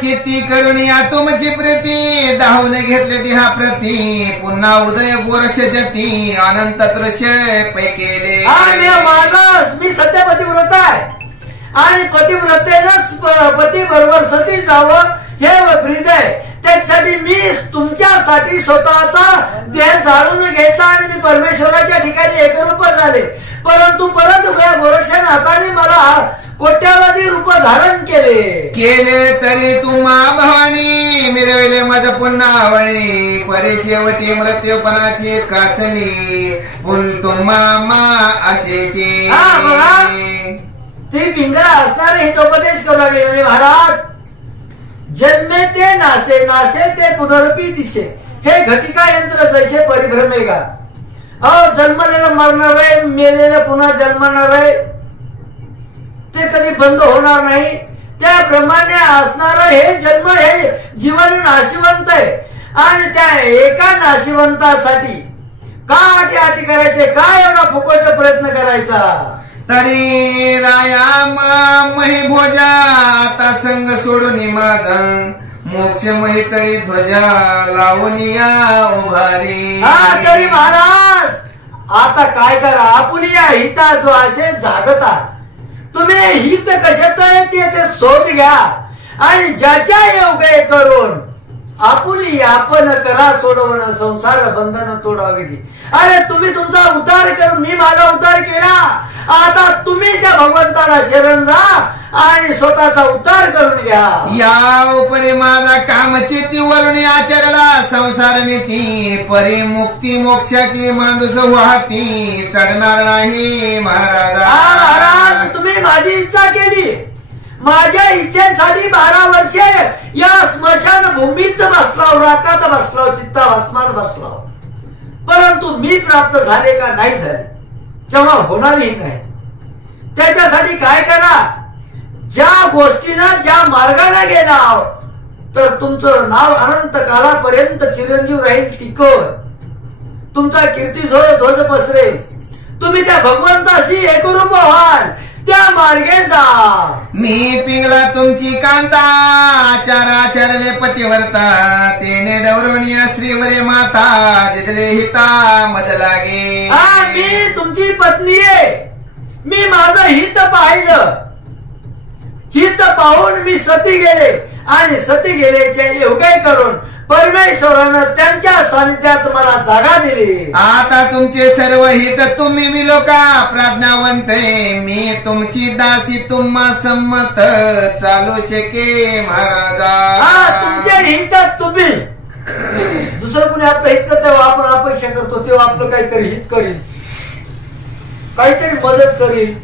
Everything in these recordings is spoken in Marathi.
चित्ती करून या तुमची प्रीती धावून घेतले देहा प्रती पुन्हा उदय गोरक्ष जती अनंत दृश्य पैकेले मी सध्या पतिव्रत आहे आणि पतिव्रतेनंच पती बरोबर सती जावं हे ब्रीद आहे। त्यासाठी मी तुमच्यासाठी स्वतःचा देह जाळून घेतला आणि मी परमेश्वराच्या ठिकाणी एकरूप झाले। परंतु गोरक्षनाथाने मला कोट्यावधी रूप धारण केले तरी तुम्हा भवानी मिरविले माझ पुन्हा आवणी परे शेवटी मृत्यूपणाची काचणी पुन तुम्हा असेची ती पिंगळा असणारे हितोपदेश करू लागले म्हणजे महाराज जन्मे ते नासे नासे ते पुनरुपी दिसे हे घटिका यंत्र जैसे परिभ्रमे का जन्मलेलं मरणार आहे मेलेलं पुन्हा जन्मणार आहे ते कधी बंद होणार नाही। त्याप्रमाणे असणार हे जन्म हे जीवन नाशिवंत आहे आणि त्या एका नाशिवंतासाठी का अटी करायचे काय एवढा फुकट प्रयत्न करायचा। तरी राया मही भोजा आता संग सोडून माझा मोक्ष महितळी ध्वजा लावून या उभारी। तरी महाराज आता काय करा आपुली या हिता जो असे जागता तुम्ही हित कशात आहे ते शोध घ्या आणि ज्याच्या योगे करून आपुली आपण करा सोडवण संसार बंधन तोडावी। अरे तुम्ही तुमचा उद्धार करून मी माझा उद्धार केला आता तुम्ही त्या भगवंताला शरण जा आणि स्वतःचा उद्धार करून घ्या। या उपरी माझा कामचित्ती वरून आचरला संसार नीती परी मुक्ती मोक्षाची माणूस वाहती चढणार नाही महाराजा। महाराज तुम्ही माझी इच्छा केली माझ्या इच्छेसाठी 12 वर्षे या स्मशान भूमीत बसलाव राखात बसलाव चित्ता भस्मात बसलाव परंतु मी प्राप्त झाले का नाही झाले केव्हा होणारही नाही। त्याच्यासाठी काय करा ज्या गोष्टीनं ज्या मार्गाने गेला तर तुमचं नाव अनंत कालापर्यंत चिरंजीव राहील टिकवत तुमचा कीर्ती ध्वज पसरेल तुम्ही त्या भगवंताशी एकरूप व्हाल त्या मार्गे जा। मी पिंगला तुमची कांता आचरणे पतिवर्ता तेने डवरोनिया श्रीवरे माता दिदले हिता मज लागे। मी तुमची पत्नी आहे मी माझं हित पाहिलं हित पाहून मी सती गेले आणि सती गेल्याचे योगे करून परमेश्वरानं त्यांच्या सानिध्यात मला जागा दिली। आता तुमचे सर्व हित तुम्ही मिलो का प्रज्ञावंत मी तुमची दासी तुम्हा संमत चालू शके महाराजा। तुमचे हित तुम्ही दुसरं कोणी आपलं हित करत तेव्हा आपण अपेक्षा करतो तेव्हा आपलं काहीतरी हित करील काहीतरी मदत करील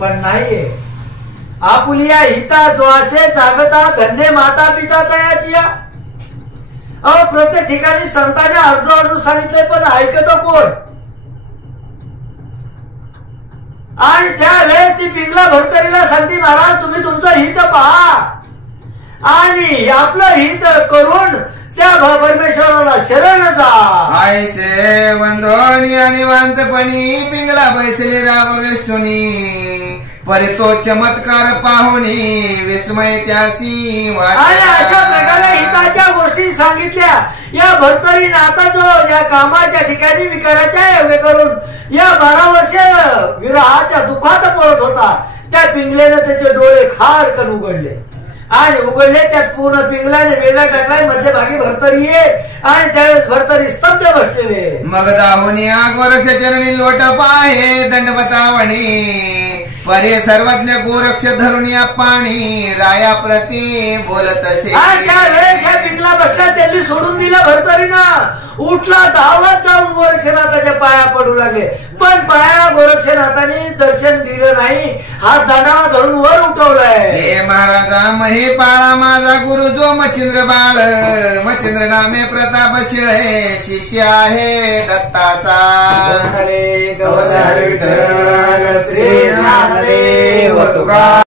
पण नाहीये। आपुलिया हिता जो असे जागता धन्य माता पिता तयाची प्रत्येक ठिकाणी संतांनी अर्धू सांगितले पण ऐकत कोण आणि त्यावेळेस ती पिंगला भरतरीला सांगते महाराज तुम्ही तुमचं हित पहा आणि आपलं हित करून त्या परमेश्वराला शरण जा। ऐसे वंदोनी आणि वांतपणी पिंगला बैसले राब वेष्टुनी परी तो चमत्कार पाहुणी विस्मय त्यासी अशा प्रकारे हिताच्या गोष्टी सांगितल्या। या भरतरीने आता जो या कामाच्या ठिकाणी विकाराच्या योगे करून या 12 वर्ष विरहाच्या दुःखात पळत होता त्या पिंगलेने त्याचे डोळे खाडकन उघडले आणि उघडले त्या पूर्ण पिंगलाने वेला टाकलाय मध्यभागी भरतरी ये आणि त्यावेळेस भरतरी स्तब्ध बसलेले। मग दाहुनी गोरक्ष चरणी लोट पाहे दंडवतावणी परे सर्वज्ञ गोरक्ष धरून या पाणी राया प्रती बोलत असे। त्यावेळेस ह्या पिंगला बसला त्यांनी सोडून दिलं भरतरीनं उठला धावत जाऊन गोरक्षनाथाच्या पाया पडू लागले पण पाया गोरक्षनाथाने दर्शन दिलं नाही हात दांडाला धरून वर उठवलाय। हे महाराजा महे पाळा माझा गुरु जो मच्छिंद्र बाळ मच्छिंद्र नामे प्रताप शिळे शिष्य आहे दत्ताचा। हरे गवधारी श्री ज्ञानदेव तुका